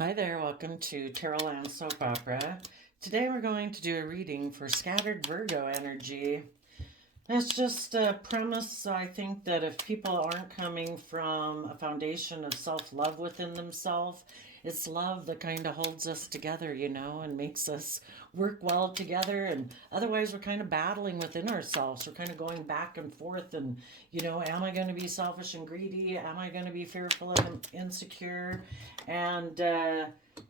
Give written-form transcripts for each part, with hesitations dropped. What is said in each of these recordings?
Hi there, welcome to Tarot Land Soap Opera. Today we're going to do a reading for scattered Virgo energy. It's just a premise, I think, that if people aren't coming from a foundation of self-love within themselves, it's love that kind of holds us together, and makes us work well together. And otherwise, we're kind of battling within ourselves. We're kind of going back and forth. And, am I going to be selfish and greedy? Am I going to be fearful and insecure? And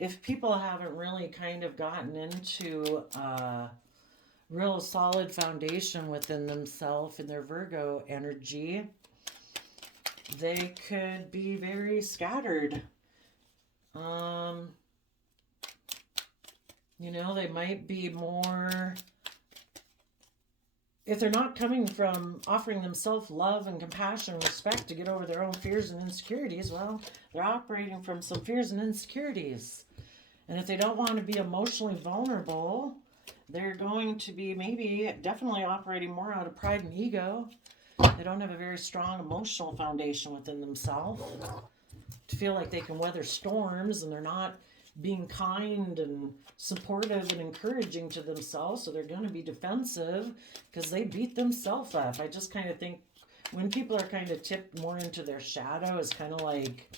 if people haven't really kind of gotten into real solid foundation within themselves and their Virgo energy, they could be very scattered. They might be more, if they're not coming from offering themselves love and compassion and respect to get over their own fears and insecurities, well, they're operating from some fears and insecurities. And if they don't want to be emotionally vulnerable, they're going to be definitely operating more out of pride and ego. They don't have a very strong emotional foundation within themselves to feel like they can weather storms, and they're not being kind and supportive and encouraging to themselves, so they're going to be defensive because they beat themselves up. I just kind of think when people are kind of tipped more into their shadow, it's kind of like,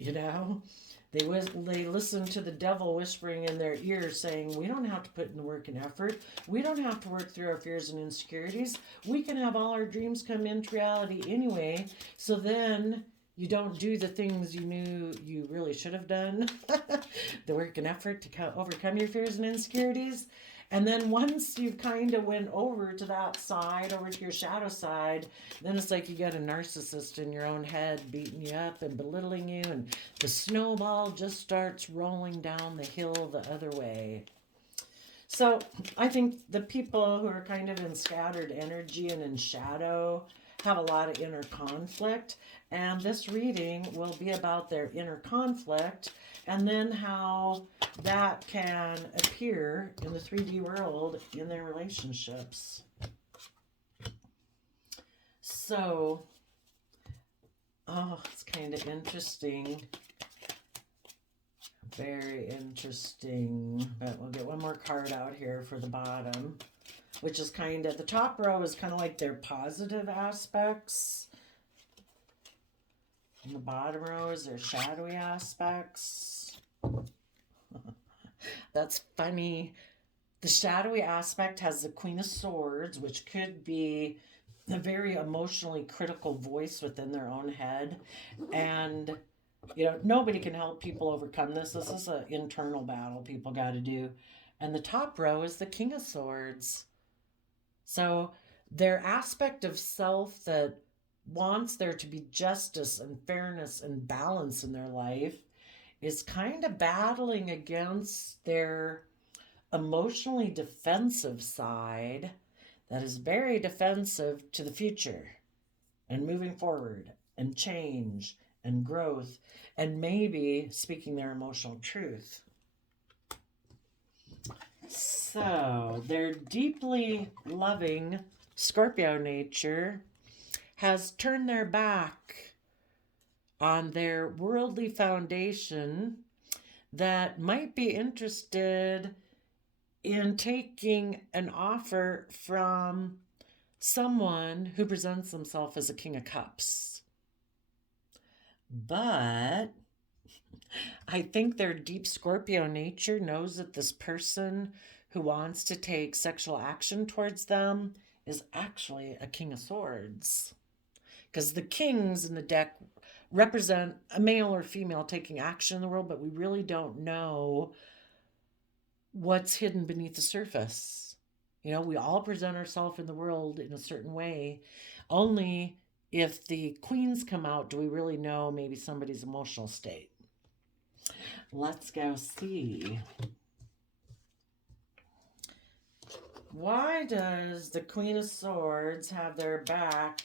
they listen to the devil whispering in their ear saying, we don't have to put in the work and effort. We don't have to work through our fears and insecurities. We can have all our dreams come into reality anyway. So then you don't do the things you knew you really should have done, the work and effort to overcome your fears and insecurities. And then once you kind of went over to that side, over to your shadow side, then it's like you got a narcissist in your own head beating you up and belittling you, and the snowball just starts rolling down the hill the other way. So I think the people who are kind of in scattered energy and in shadow have a lot of inner conflict, and this reading will be about their inner conflict and then how that can appear in the 3D world in their relationships. So, it's kind of interesting. Very interesting. But we'll get one more card out here for the bottom, which is kind of, the top row is kind of like their positive aspects. And the bottom row is their shadowy aspects. That's funny. The shadowy aspect has the Queen of Swords, which could be a very emotionally critical voice within their own head. And, nobody can help people overcome this. This is an internal battle people got to do. And the top row is the King of Swords. So their aspect of self that wants there to be justice and fairness and balance in their life is kind of battling against their emotionally defensive side that is very defensive to the future and moving forward and change and growth and maybe speaking their emotional truth. So their deeply loving Scorpio nature has turned their back on their worldly foundation that might be interested in taking an offer from someone who presents themselves as a King of Cups. But I think their deep Scorpio nature knows that this person who wants to take sexual action towards them is actually a King of Swords. Because the kings in the deck represent a male or female taking action in the world, but we really don't know what's hidden beneath the surface. We all present ourselves in the world in a certain way. Only if the queens come out do we really know maybe somebody's emotional state. Let's go see. Why does the Queen of Swords have their back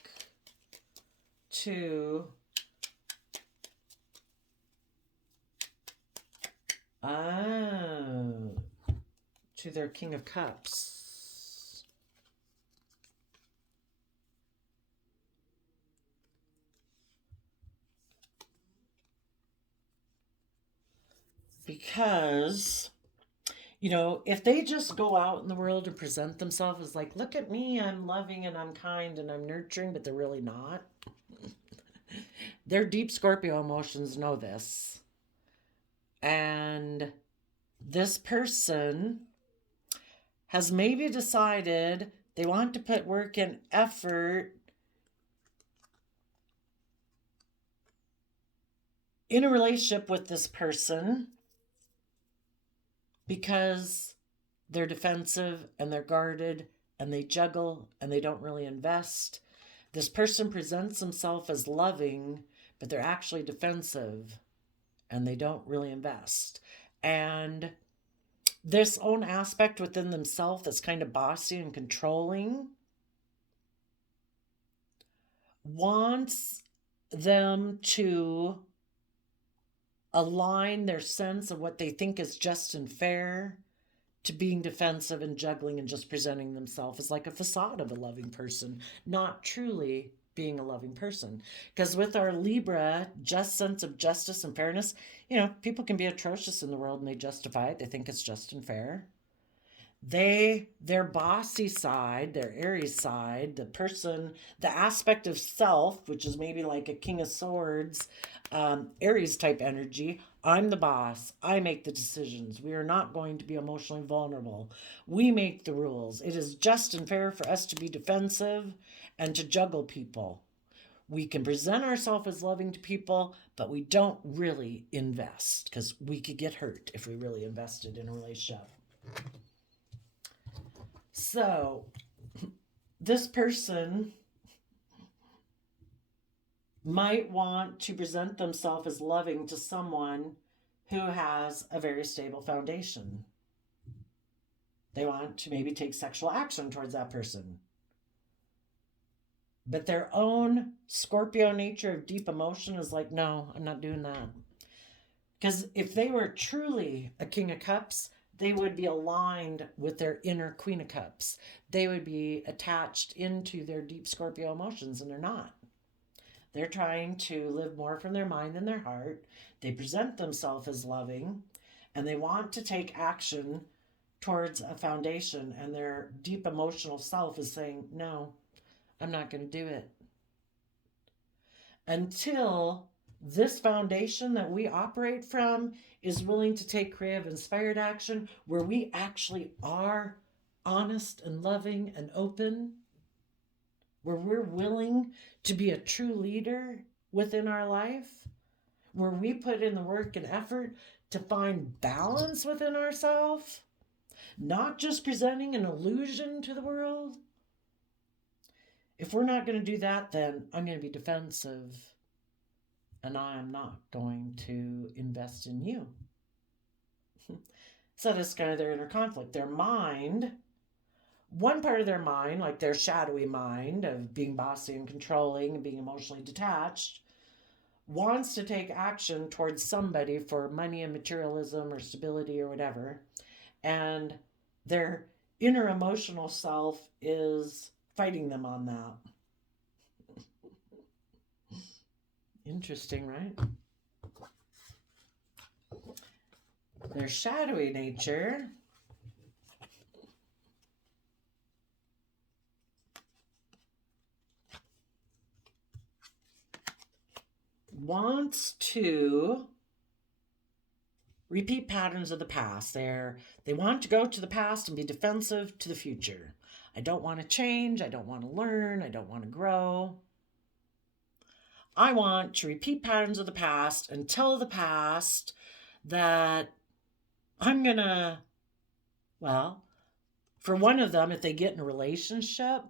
to their King of Cups? because, if they just go out in the world and present themselves as like, look at me, I'm loving and I'm kind and I'm nurturing, but they're really not. Their deep Scorpio emotions know this. And this person has maybe decided they want to put work and effort in a relationship with this person because they're defensive and they're guarded and they juggle and they don't really invest. This person presents themselves as loving, but they're actually defensive and they don't really invest. And this own aspect within themselves that's kind of bossy and controlling wants them to align their sense of what they think is just and fair to being defensive and juggling and just presenting themselves as like a facade of a loving person, not truly being a loving person. Because with our Libra just sense of justice and fairness, people can be atrocious in the world and they justify it. They think it's just and fair. Their bossy side, their Aries side, the aspect of self, which is maybe like a King of Swords, Aries type energy. I'm the boss. I make the decisions. We are not going to be emotionally vulnerable. We make the rules. It is just and fair for us to be defensive and to juggle people. We can present ourselves as loving to people, but we don't really invest because we could get hurt if we really invested in a relationship. So, this person might want to present themselves as loving to someone who has a very stable foundation. They want to maybe take sexual action towards that person. But their own Scorpio nature of deep emotion is like, no, I'm not doing that. Because if they were truly a King of Cups, they would be aligned with their inner Queen of Cups. They would be attached into their deep Scorpio emotions, and they're not. They're trying to live more from their mind than their heart. They present themselves as loving, and they want to take action towards a foundation, and their deep emotional self is saying, no, I'm not going to do it. Until this foundation that we operate from is willing to take creative, inspired action where we actually are honest and loving and open, where we're willing to be a true leader within our life, where we put in the work and effort to find balance within ourselves, not just presenting an illusion to the world. If we're not going to do that, then I'm going to be defensive and I am not going to invest in you. So that's kind of their inner conflict. Their mind, one part of their mind, like their shadowy mind of being bossy and controlling and being emotionally detached, wants to take action towards somebody for money and materialism or stability or whatever. And their inner emotional self is fighting them on that. Interesting, right? Their shadowy nature wants to repeat patterns of the past. They want to go to the past and be defensive to the future. I don't want to change. I don't want to learn. I don't want to grow. I want to repeat patterns of the past and tell the past that I'm going to, for one of them, if they get in a relationship,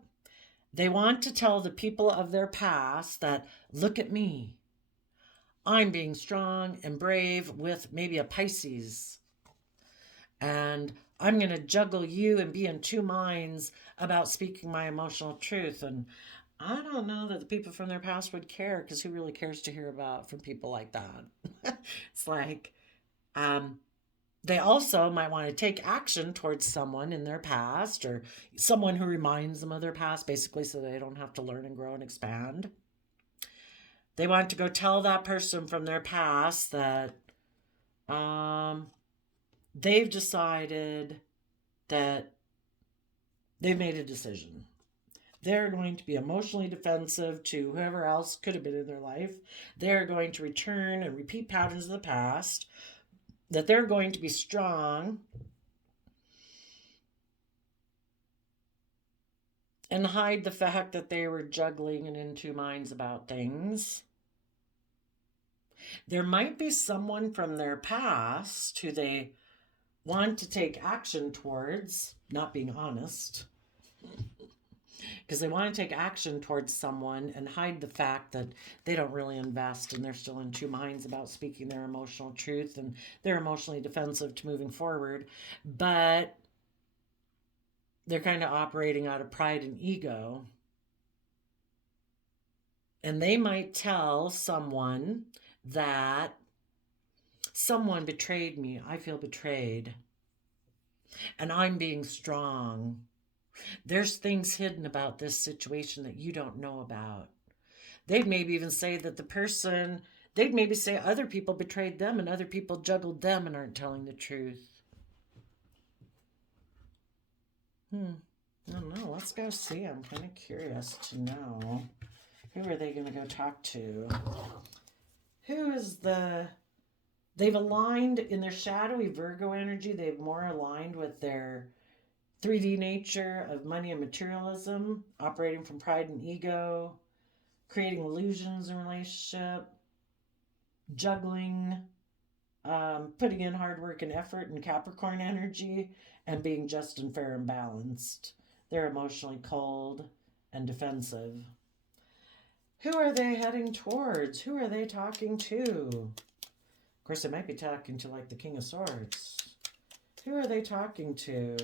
they want to tell the people of their past that, look at me. I'm being strong and brave with maybe a Pisces. And I'm going to juggle you and be in two minds about speaking my emotional truth. And I don't know that the people from their past would care, because who really cares to hear about from people like that? It's like, they also might want to take action towards someone in their past or someone who reminds them of their past, basically, so they don't have to learn and grow and expand. They want to go tell that person from their past that They've decided that they've made a decision. They're going to be emotionally defensive to whoever else could have been in their life. They're going to return and repeat patterns of the past. That they're going to be strong and hide the fact that they were juggling and in two minds about things. There might be someone from their past who they want to take action towards, not being honest, because they want to take action towards someone and hide the fact that they don't really invest and they're still in two minds about speaking their emotional truth and they're emotionally defensive to moving forward. But they're kind of operating out of pride and ego. And they might tell someone that someone betrayed me. I feel betrayed. And I'm being strong. There's things hidden about this situation that you don't know about. They'd maybe even say that they'd maybe say other people betrayed them and other people juggled them and aren't telling the truth. I don't know. Let's go see. I'm kind of curious to know. Who are they going to go talk to? They've aligned in their shadowy Virgo energy. They've more aligned with their 3D nature of money and materialism, operating from pride and ego, creating illusions in relationship, juggling, putting in hard work and effort in Capricorn energy, and being just and fair and balanced. They're emotionally cold and defensive. Who are they heading towards? Who are they talking to? Of course, they might be talking to like the King of Swords. Who are they talking to?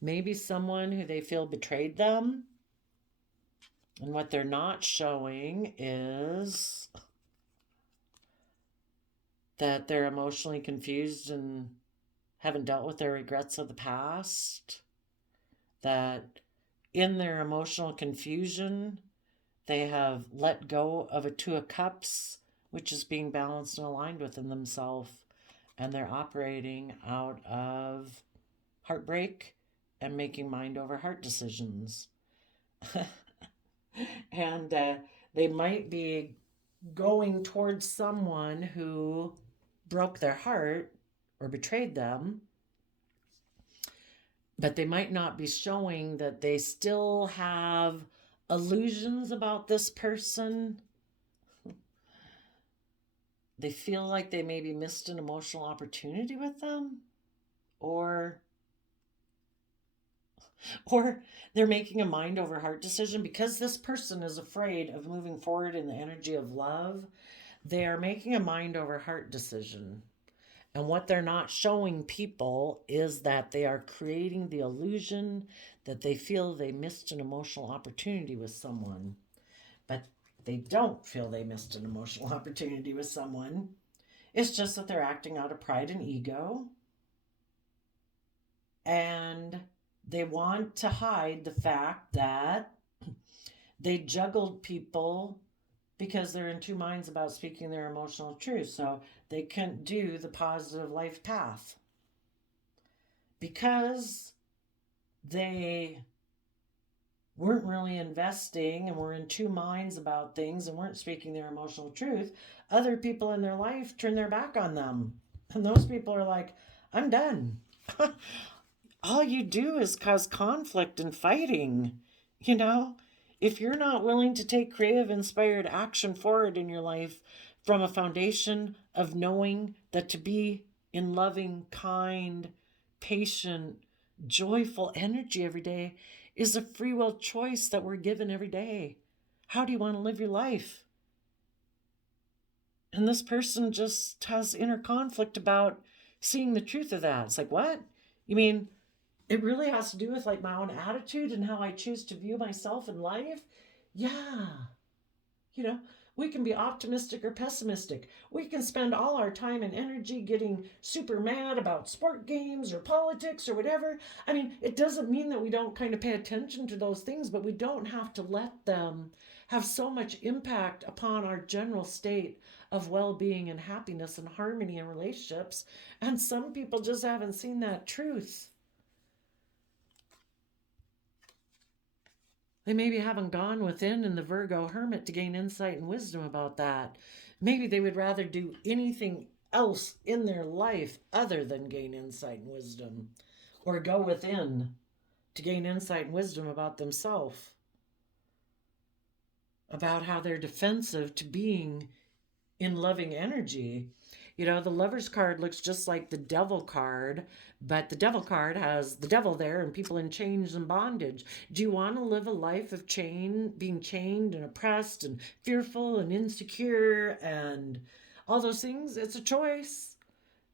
Maybe someone who they feel betrayed them. And what they're not showing is that they're emotionally confused and haven't dealt with their regrets of the past. That in their emotional confusion, they have let go of a Two of Cups, which is being balanced and aligned within themselves. And they're operating out of heartbreak and making mind over heart decisions. And they might be going towards someone who broke their heart or betrayed them, but they might not be showing that they still have illusions about this person. They feel like they maybe missed an emotional opportunity with them, or they're making a mind over heart decision because this person is afraid of moving forward in the energy of love. They are making a mind over heart decision. And what they're not showing people is that they are creating the illusion that they feel they missed an emotional opportunity with someone. But they don't feel they missed an emotional opportunity with someone. It's just that they're acting out of pride and ego. And they want to hide the fact that they juggled people because they're in two minds about speaking their emotional truth. So they couldn't do the positive life path because they weren't really investing and were in two minds about things and weren't speaking their emotional truth. Other people in their life turn their back on them. And those people are like, I'm done. All you do is cause conflict and fighting, you know? If you're not willing to take creative, inspired action forward in your life from a foundation of knowing that to be in loving, kind, patient, joyful energy every day is a free will choice that we're given every day. How do you want to live your life? And this person just has inner conflict about seeing the truth of that. It's like, what? You mean it really has to do with like my own attitude and how I choose to view myself in life? Yeah. You know, We can be optimistic or pessimistic. We can spend all our time and energy getting super mad about sport games or politics or whatever. I mean, it doesn't mean that we don't kind of pay attention to those things, but we don't have to let them have so much impact upon our general state of well-being and happiness and harmony in relationships. And some people just haven't seen that truth. They maybe haven't gone within in the Virgo hermit to gain insight and wisdom about that. Maybe they would rather do anything else in their life other than gain insight and wisdom, or go within to gain insight and wisdom about themselves, about how they're defensive to being in loving energy. You know, the Lover's card looks just like the Devil card, but the Devil card has the devil there and people in chains and bondage. Do you want to live a life of being chained and oppressed and fearful and insecure and all those things? It's a choice.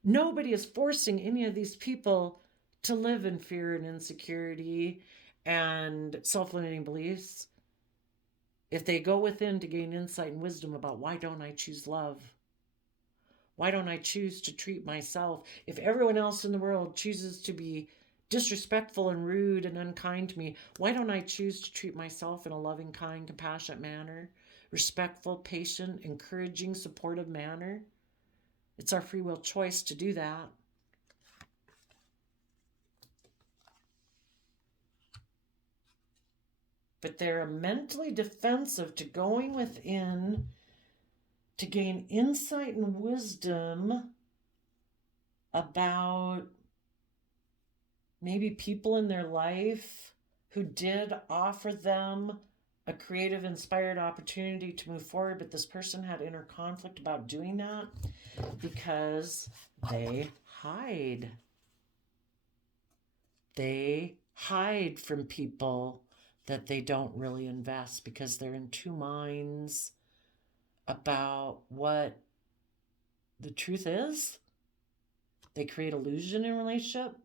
Nobody is forcing any of these people to live in fear and insecurity and self-limiting beliefs. If they go within to gain insight and wisdom about why don't I choose love? Why don't I choose to treat myself? If everyone else in the world chooses to be disrespectful and rude and unkind to me, why don't I choose to treat myself in a loving, kind, compassionate manner? Respectful, patient, encouraging, supportive manner? It's our free will choice to do that. But they're mentally defensive to going within to gain insight and wisdom about maybe people in their life who did offer them a creative, inspired opportunity to move forward, but this person had inner conflict about doing that because they hide. They hide from people that they don't really invest because they're in two minds about what the truth is. They create illusion in relationship.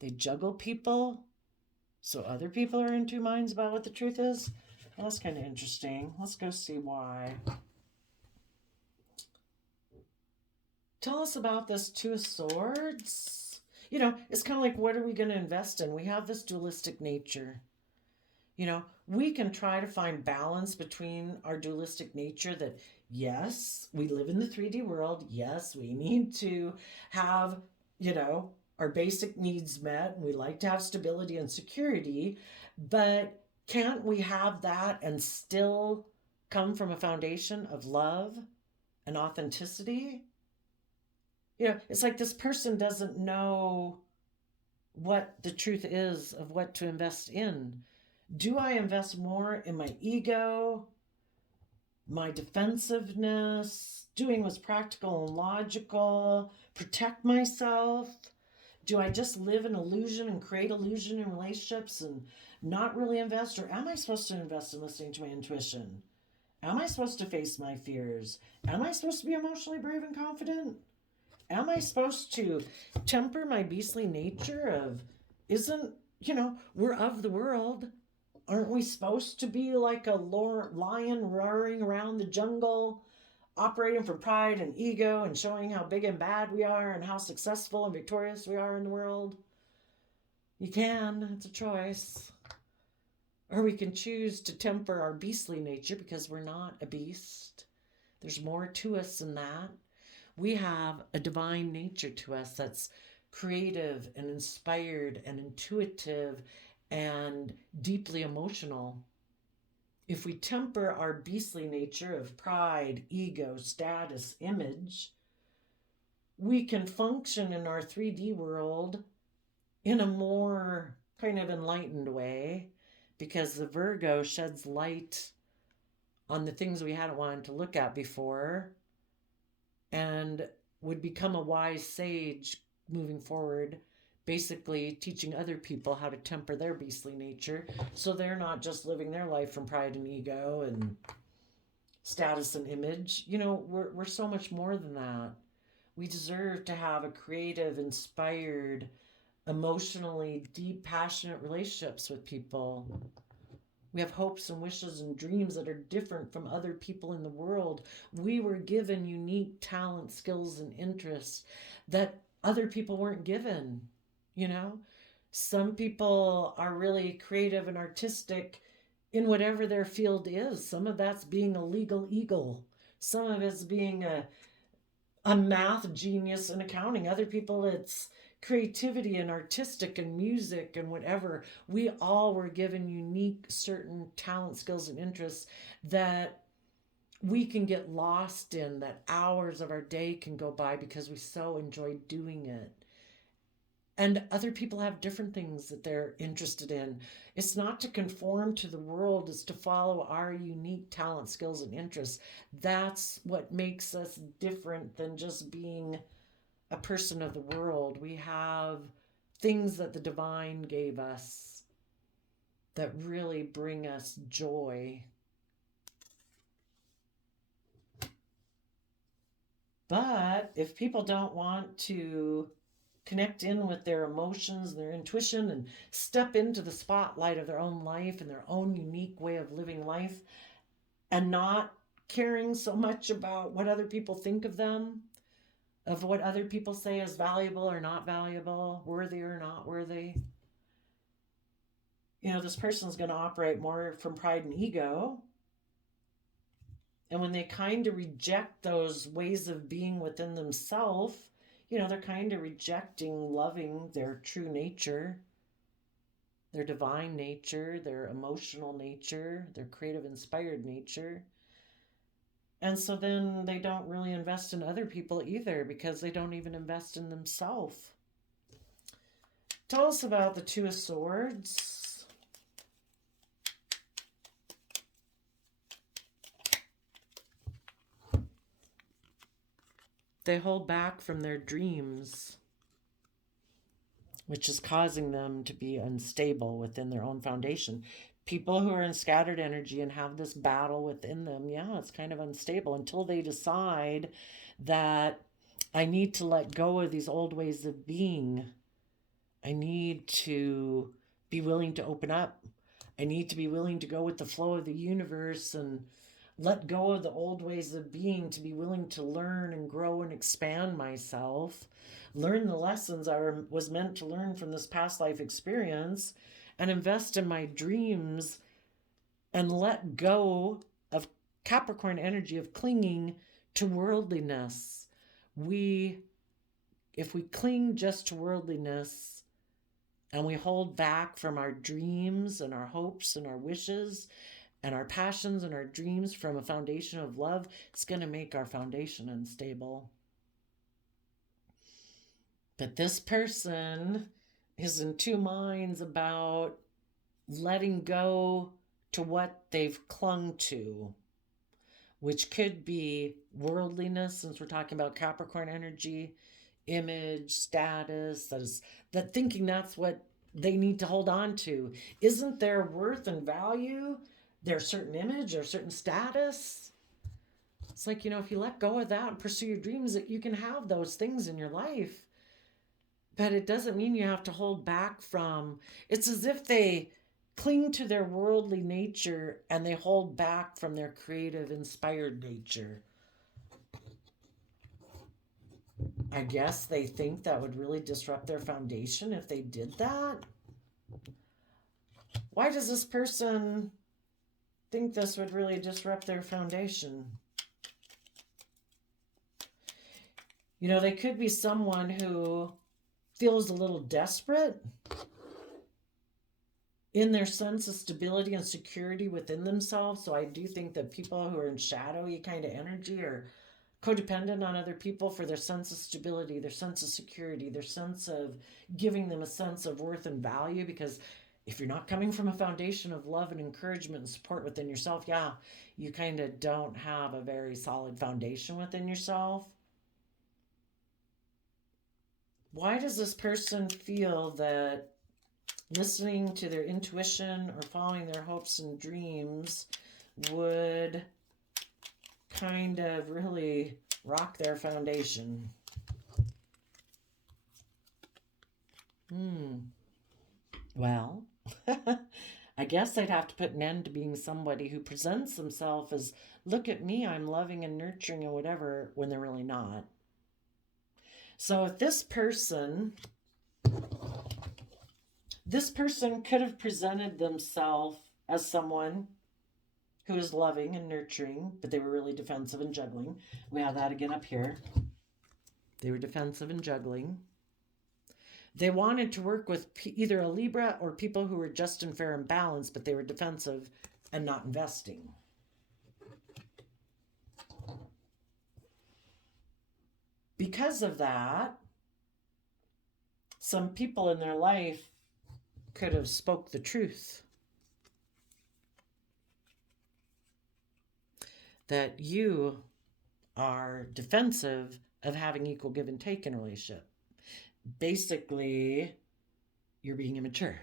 They juggle people so other people are in two minds about what the truth is. Well, that's kind of interesting. Let's go see why. Tell us about this Two of Swords. You know, it's kind of like, what are we going to invest in? We have this dualistic nature. You know, we can try to find balance between our dualistic nature that, yes, we live in the 3D world. Yes, we need to have, you know, our basic needs met. And we like to have stability and security. But can't we have that and still come from a foundation of love and authenticity? You know, it's like this person doesn't know what the truth is of what to invest in. Do I invest more in my ego, my defensiveness, doing what's practical and logical, protect myself? Do I just live in illusion and create illusion in relationships and not really invest? Or am I supposed to invest in listening to my intuition? Am I supposed to face my fears? Am I supposed to be emotionally brave and confident? Am I supposed to temper my beastly nature of, we're of the world. Aren't we supposed to be like a lion roaring around the jungle, operating from pride and ego and showing how big and bad we are and how successful and victorious we are in the world? You can. It's a choice. Or we can choose to temper our beastly nature because we're not a beast. There's more to us than that. We have a divine nature to us that's creative and inspired and intuitive and deeply emotional. If we temper our beastly nature of pride, ego, status, image, we can function in our 3D world in a more kind of enlightened way because the Virgo sheds light on the things we hadn't wanted to look at before and would become a wise sage moving forward, basically teaching other people how to temper their beastly nature so they're not just living their life from pride and ego and status and image. You know, we're so much more than that. We deserve to have a creative, inspired, emotionally deep, passionate relationships with people. We have hopes and wishes and dreams that are different from other people in the world. We were given unique talents, skills, and interests that other people weren't given, you know? Some people are really creative and artistic in whatever their field is. Some of that's being a legal eagle. Some of it's being a math genius in accounting. Other people, it's creativity and artistic and music and whatever. We all were given unique, certain talent, skills, and interests that we can get lost in, that hours of our day can go by because we so enjoy doing it. And other people have different things that they're interested in. It's not to conform to the world, it's to follow our unique talent, skills, and interests. That's what makes us different than just being a person of the world. We have things that the divine gave us that really bring us joy. But if people don't want to connect in with their emotions and their intuition and step into the spotlight of their own life and their own unique way of living life, and not caring so much about what other people think of them, of what other people say is valuable or not valuable, worthy or not worthy, this person's going to operate more from pride and ego. And when they kind of reject those ways of being within themselves, they're kind of rejecting loving their true nature, their divine nature, their emotional nature, their creative, inspired nature. And so then they don't really invest in other people either, because they don't even invest in themselves. Tell us about the Two of Swords. They hold back from their dreams, which is causing them to be unstable within their own foundation. People who are in scattered energy and have this battle within them, it's kind of unstable until they decide that I need to let go of these old ways of being. I need to be willing to open up. I need to be willing to go with the flow of the universe and let go of the old ways of being, to be willing to learn and grow and expand myself, learn the lessons I was meant to learn from this past life experience, and invest in my dreams, and let go of Capricorn energy of clinging to worldliness. If we cling just to worldliness and we hold back from our dreams and our hopes and our wishes and our passions and our dreams from a foundation of love, it's going to make our foundation unstable. But this person is in two minds about letting go to what they've clung to, which could be worldliness, since we're talking about Capricorn energy, image, status, that thinking that's what they need to hold on to. Isn't their worth and value their certain image, their certain status? It's like, if you let go of that and pursue your dreams, that you can have those things in your life. But it doesn't mean you have to hold back from. It's as if they cling to their worldly nature and they hold back from their creative, inspired nature. I guess they think that would really disrupt their foundation if they did that. Why does this person think this would really disrupt their foundation? They could be someone who feels a little desperate in their sense of stability and security within themselves. So I do think that people who are in shadowy kind of energy are codependent on other people for their sense of stability, their sense of security, their sense of giving them a sense of worth and value. Because if you're not coming from a foundation of love and encouragement and support within yourself, you kind of don't have a very solid foundation within yourself. Why does this person feel that listening to their intuition or following their hopes and dreams would kind of really rock their foundation? Well, I guess they'd have to put an end to being somebody who presents themselves as, look at me, I'm loving and nurturing and whatever, when they're really not. So if this person could have presented themselves as someone who is loving and nurturing, but they were really defensive and juggling. We have that again up here. They were defensive and juggling. They wanted to work with either a Libra or people who were just and fair and balanced, but they were defensive and not investing. Because of that, some people in their life could have spoke the truth. That you are defensive of having equal give and take in a relationship. Basically, you're being immature.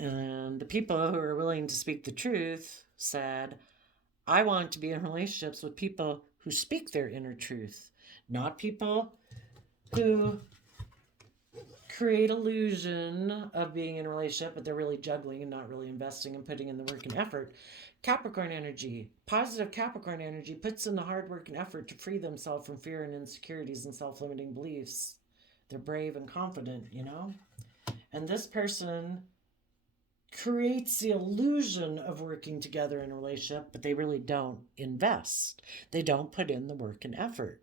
And the people who are willing to speak the truth said, I want to be in relationships with people who speak their inner truth, not people who create illusion of being in a relationship, but they're really juggling and not really investing and putting in the work and effort. Capricorn energy, positive Capricorn energy, puts in the hard work and effort to free themselves from fear and insecurities and self-limiting beliefs. They're brave and confident, you know? And this person creates the illusion of working together in a relationship, but they really don't invest. They don't put in the work and effort.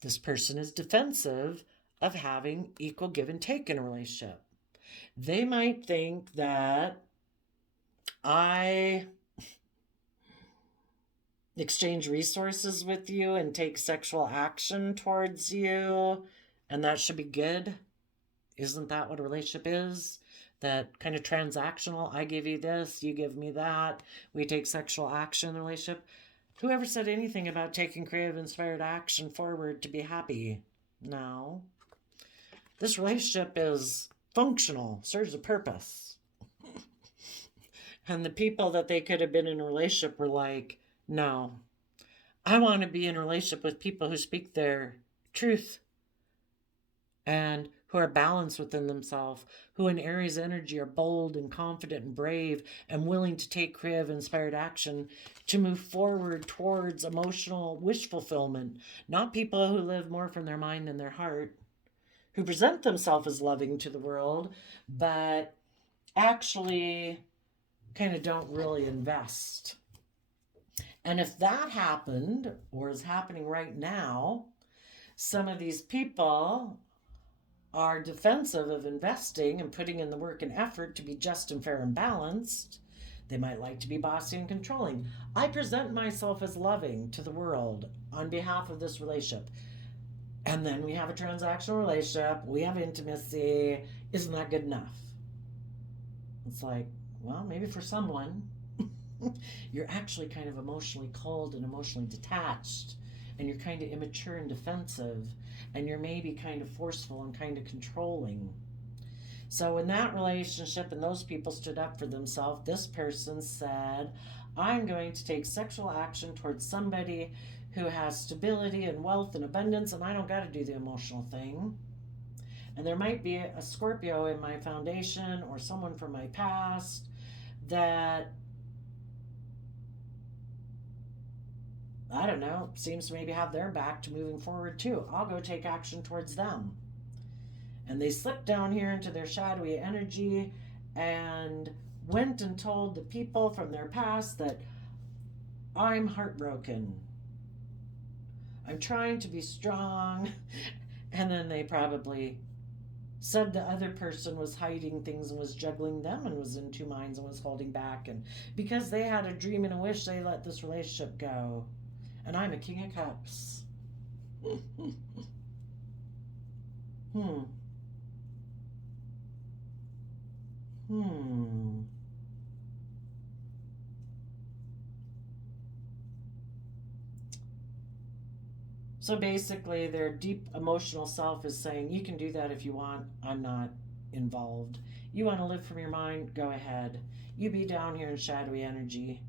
This person is defensive of having equal give and take in a relationship. They might think that I exchange resources with you and take sexual action towards you, and that should be good. Isn't that what a relationship is? That kind of transactional, I give you this, you give me that, we take sexual action in the relationship. Whoever said anything about taking creative, inspired action forward to be happy? No. This relationship is functional, serves a purpose. And the people that they could have been in a relationship were like, no, I want to be in a relationship with people who speak their truth and who are balanced within themselves, who in Aries energy are bold and confident and brave and willing to take creative, inspired action to move forward towards emotional wish fulfillment. Not people who live more from their mind than their heart, who present themselves as loving to the world, but actually kind of don't really invest. And if that happened, or is happening right now, some of these people are defensive of investing and putting in the work and effort to be just and fair and balanced. They might like to be bossy and controlling. I present myself as loving to the world on behalf of this relationship. And then we have a transactional relationship. We have intimacy. Isn't that good enough? It's like, well, maybe for someone, you're actually kind of emotionally cold and emotionally detached. And you're kind of immature and defensive. And you're maybe kind of forceful and kind of controlling. So in that relationship, and those people stood up for themselves, this person said, I'm going to take sexual action towards somebody who has stability and wealth and abundance, and I don't got to do the emotional thing. And there might be a Scorpio in my foundation or someone from my past that, I don't know, seems to maybe have their back to moving forward too. I'll go take action towards them. And they slipped down here into their shadowy energy and went and told the people from their past that I'm heartbroken. I'm trying to be strong. And then they probably said the other person was hiding things and was juggling them and was in two minds and was holding back. And because they had a dream and a wish, they let this relationship go. And I'm a King of Cups. So basically, their deep emotional self is saying, you can do that if you want. I'm not involved. You want to live from your mind? Go ahead. You be down here in shadowy energy.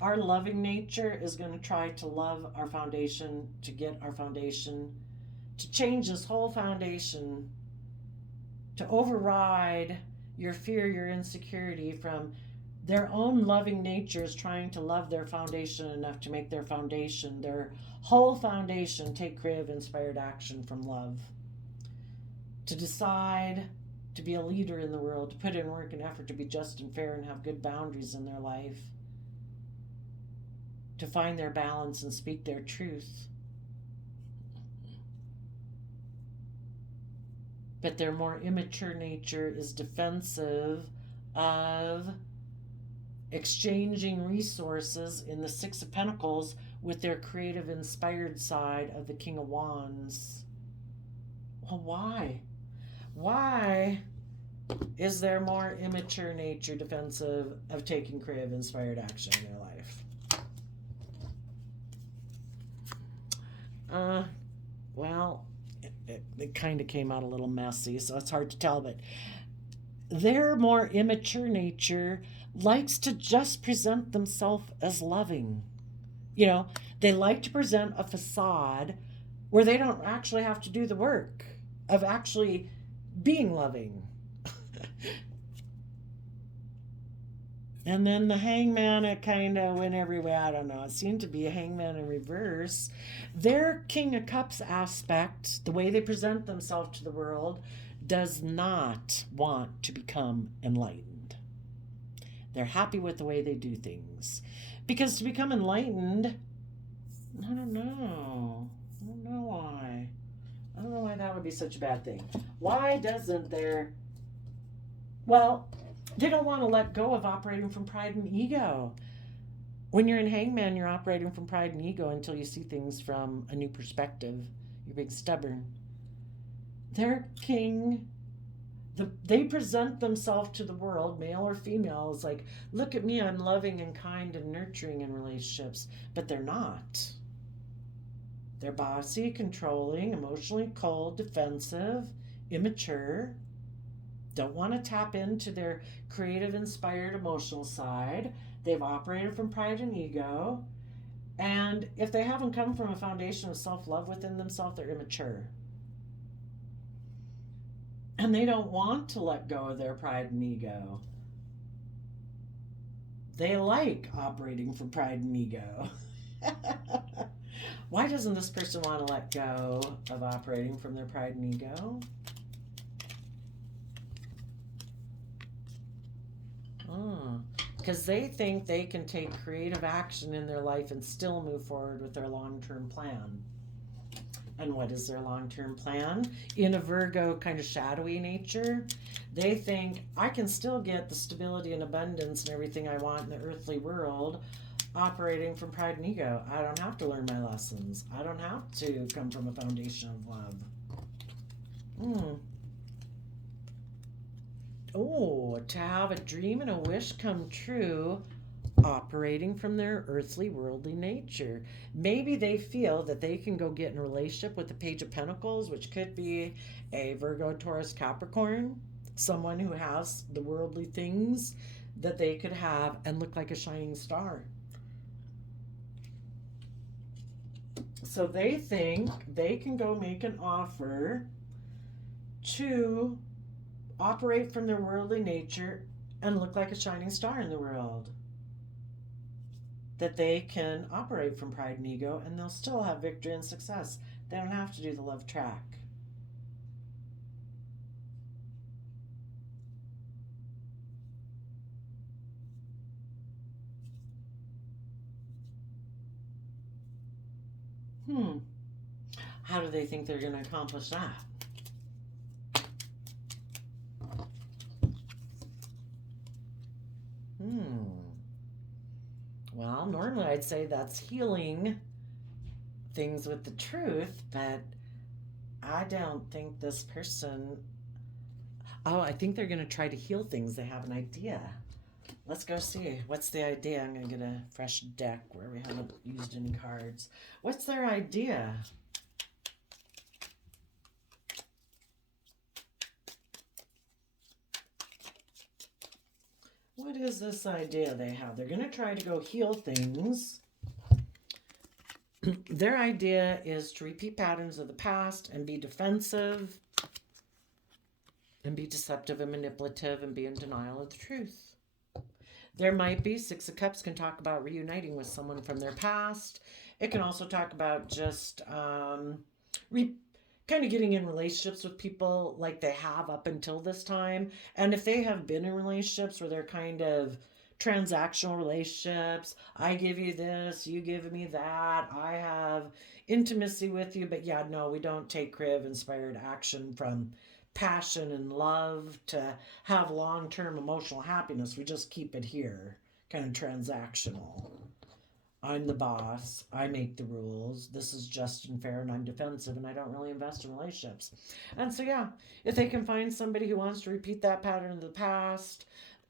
Our loving nature is going to try to love our foundation, to get our foundation to change this whole foundation, to override your fear, your insecurity from their own loving natures trying to love their foundation enough to make their foundation, their whole foundation, take creative inspired action from love. To decide to be a leader in the world, to put in work and effort to be just and fair and have good boundaries in their life. To find their balance and speak their truth. But their more immature nature is defensive of exchanging resources in the Six of Pentacles with their creative inspired side of the King of Wands. Well, why? Why is their more immature nature defensive of taking creative inspired action in their life? Well, it kind of came out a little messy, so it's hard to tell, but their more immature nature likes to just present themselves as loving. You know, they like to present a facade where they don't actually have to do the work of actually being loving. And then the hangman, it kind of went every way. I don't know. It seemed to be a hangman in reverse. Their King of Cups aspect, the way they present themselves to the world, does not want to become enlightened. They're happy with the way they do things. Because to become enlightened, I don't know. I don't know why. I don't know why that would be such a bad thing. Why doesn't their... Well, they don't want to let go of operating from pride and ego. When you're in hangman, you're operating from pride and ego until you see things from a new perspective. You're big stubborn. Their king, they present themselves to the world, male or female, as like, look at me, I'm loving and kind and nurturing in relationships. But they're not. They're bossy, controlling, emotionally cold, defensive, immature. Don't want to tap into their creative, inspired, emotional side. They've operated from pride and ego. And if they haven't come from a foundation of self-love within themselves, they're immature. And they don't want to let go of their pride and ego. They like operating from pride and ego. Why doesn't this person want to let go of operating from their pride and ego? Because they think they can take creative action in their life and still move forward with their long-term plan. And what is their long-term plan? In a Virgo kind of shadowy nature, they think, I can still get the stability and abundance and everything I want in the earthly world operating from pride and ego. I don't have to learn my lessons. I don't have to come from a foundation of love. Oh, to have a dream and a wish come true operating from their earthly, worldly nature. Maybe they feel that they can go get in a relationship with the Page of Pentacles, which could be a Virgo, Taurus, Capricorn, someone who has the worldly things that they could have and look like a shining star. So they think they can go make an offer to operate from their worldly nature and look like a shining star in the world. That they can operate from pride and ego and they'll still have victory and success. They don't have to do the love track. How do they think they're going to accomplish that? Well, normally I'd say that's healing things with the truth, but I don't think this person... Oh, I think they're going to try to heal things. They have an idea. Let's go see. What's the idea? I'm going to get a fresh deck where we haven't used any cards. What's their idea? What is this idea they have? They're going to try to go heal things. Their idea is to repeat patterns of the past and be defensive and be deceptive and manipulative and be in denial of the truth. There might be, Six of Cups can talk about reuniting with someone from their past. It can also talk about just kind of getting in relationships with people like they have up until this time. And if they have been in relationships where they're kind of transactional relationships, I give you this, you give me that, I have intimacy with you, but yeah, no, we don't take creative inspired action from passion and love to have long term emotional happiness. We just keep it here, kind of transactional. I'm the boss. I make the rules. This is just and fair, and I'm defensive, and I don't really invest in relationships. And so, yeah, if they can find somebody who wants to repeat that pattern of the past,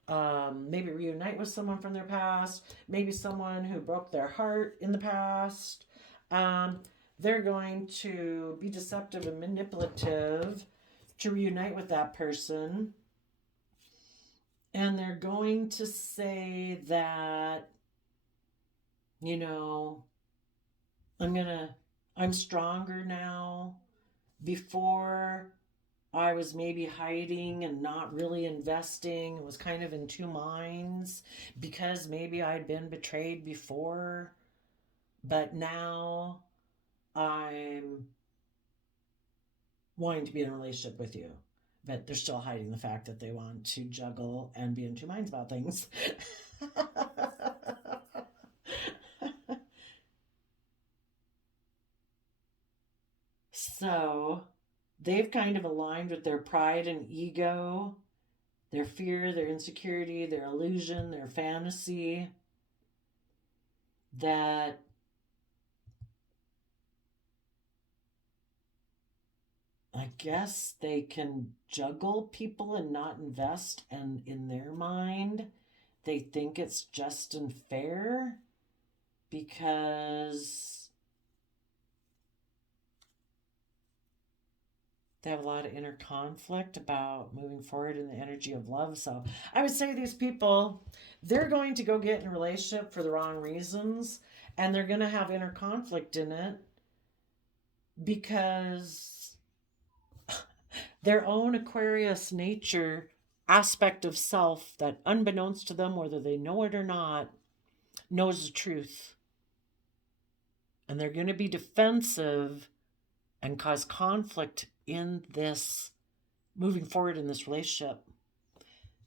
maybe reunite with someone from their past, maybe someone who broke their heart in the past, they're going to be deceptive and manipulative to reunite with that person. And they're going to say that, you know, I'm stronger now. Before, I was maybe hiding and not really investing, was kind of in two minds because maybe I'd been betrayed before, but now I'm wanting to be in a relationship with you. But they're still hiding the fact that they want to juggle and be in two minds about things. So they've kind of aligned with their pride and ego, their fear, their insecurity, their illusion, their fantasy, that I guess they can juggle people and not invest, and in their mind, they think it's just and fair because they have a lot of inner conflict about moving forward in the energy of love. So I would say these people, they're going to go get in a relationship for the wrong reasons, and they're going to have inner conflict in it because their own Aquarius nature aspect of self that, unbeknownst to them, whether they know it or not, knows the truth. And they're going to be defensive and cause conflict in this, moving forward in this relationship,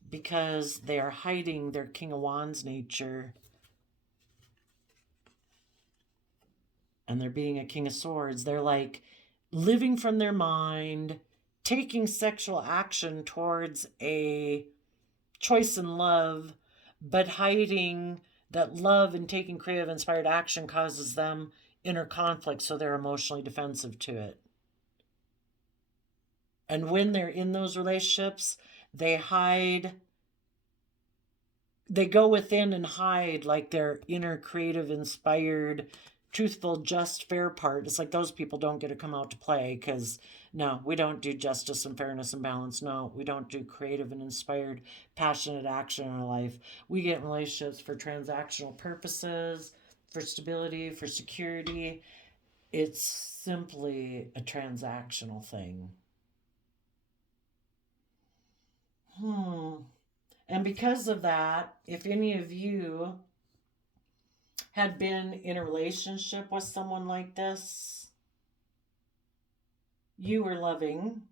because they are hiding their King of Wands nature and they're being a King of Swords. They're like living from their mind, taking sexual action towards a choice in love, but hiding that love and taking creative inspired action causes them inner conflict, so they're emotionally defensive to it. And when they're in those relationships, they hide, they go within and hide like their inner creative inspired truthful just fair part. It's like those people don't get to come out to play because no, we don't do justice and fairness and balance. No, we don't do creative and inspired passionate action in our life. We get in relationships for transactional purposes, for stability, for security. It's simply a transactional thing. And because of that, if any of you had been in a relationship with someone like this, you were loving,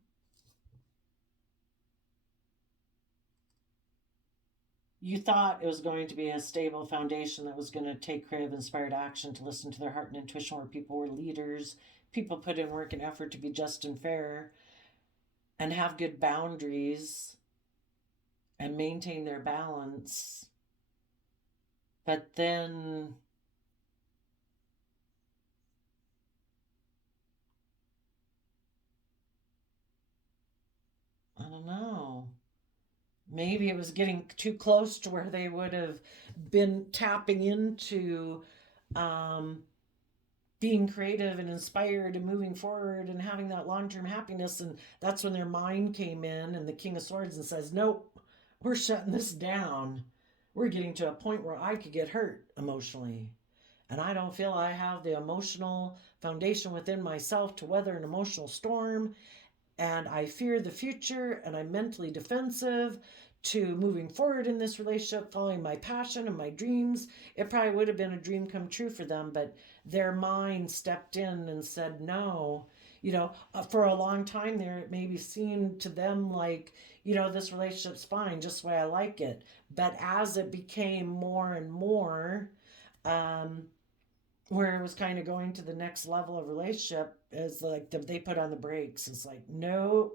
you thought it was going to be a stable foundation that was going to take creative inspired action, to listen to their heart and intuition, where people were leaders, people put in work and effort to be just and fair and have good boundaries and maintain their balance. But then I don't know. Maybe it was getting too close to where they would have been tapping into um, being creative and inspired and moving forward and having that long term happiness. And that's when their mind came in and the King of Swords and says, nope, we're shutting this down. We're getting to a point where I could get hurt emotionally. and I don't feel I have the emotional foundation within myself to weather an emotional storm, and I fear the future, and I'm mentally defensive to moving forward in this relationship, following my passion and my dreams. It probably would have been a dream come true for them, but their mind stepped in and said no. For a long time there, it maybe seemed to them like, this relationship's fine, just the way I like it. But as it became more and more, um, where it was kind of going to the next level of relationship, is like they put on the brakes. It's like, no,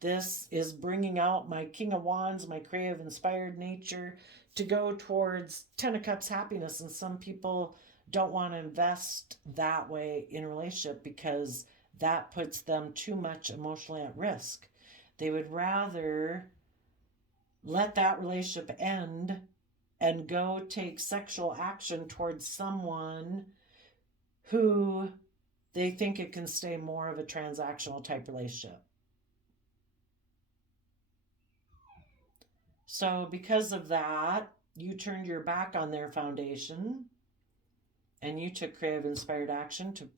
this is bringing out my King of Wands, my creative, inspired nature to go towards Ten of Cups happiness. And some people don't want to invest that way in a relationship because that puts them too much emotionally at risk. They would rather let that relationship end and go take sexual action towards someone who they think it can stay more of a transactional type relationship. So, because of that, you turned your back on their foundation and you took creative, inspired action to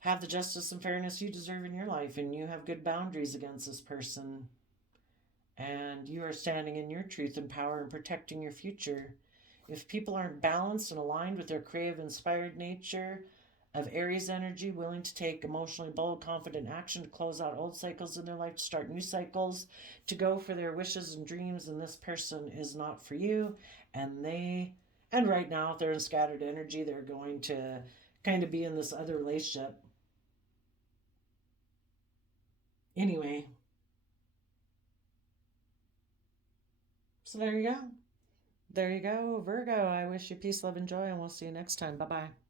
have the justice and fairness you deserve in your life, and you have good boundaries against this person. And you are standing in your truth and power and protecting your future. If people aren't balanced and aligned with their creative, inspired nature of Aries energy, willing to take emotionally bold, confident action to close out old cycles in their life, to start new cycles, to go for their wishes and dreams, and this person is not for you. And right now, if they're in scattered energy, they're going to kind of be in this other relationship. Anyway, so there you go. There you go, Virgo. I wish you peace, love, and joy, and we'll see you next time. Bye bye.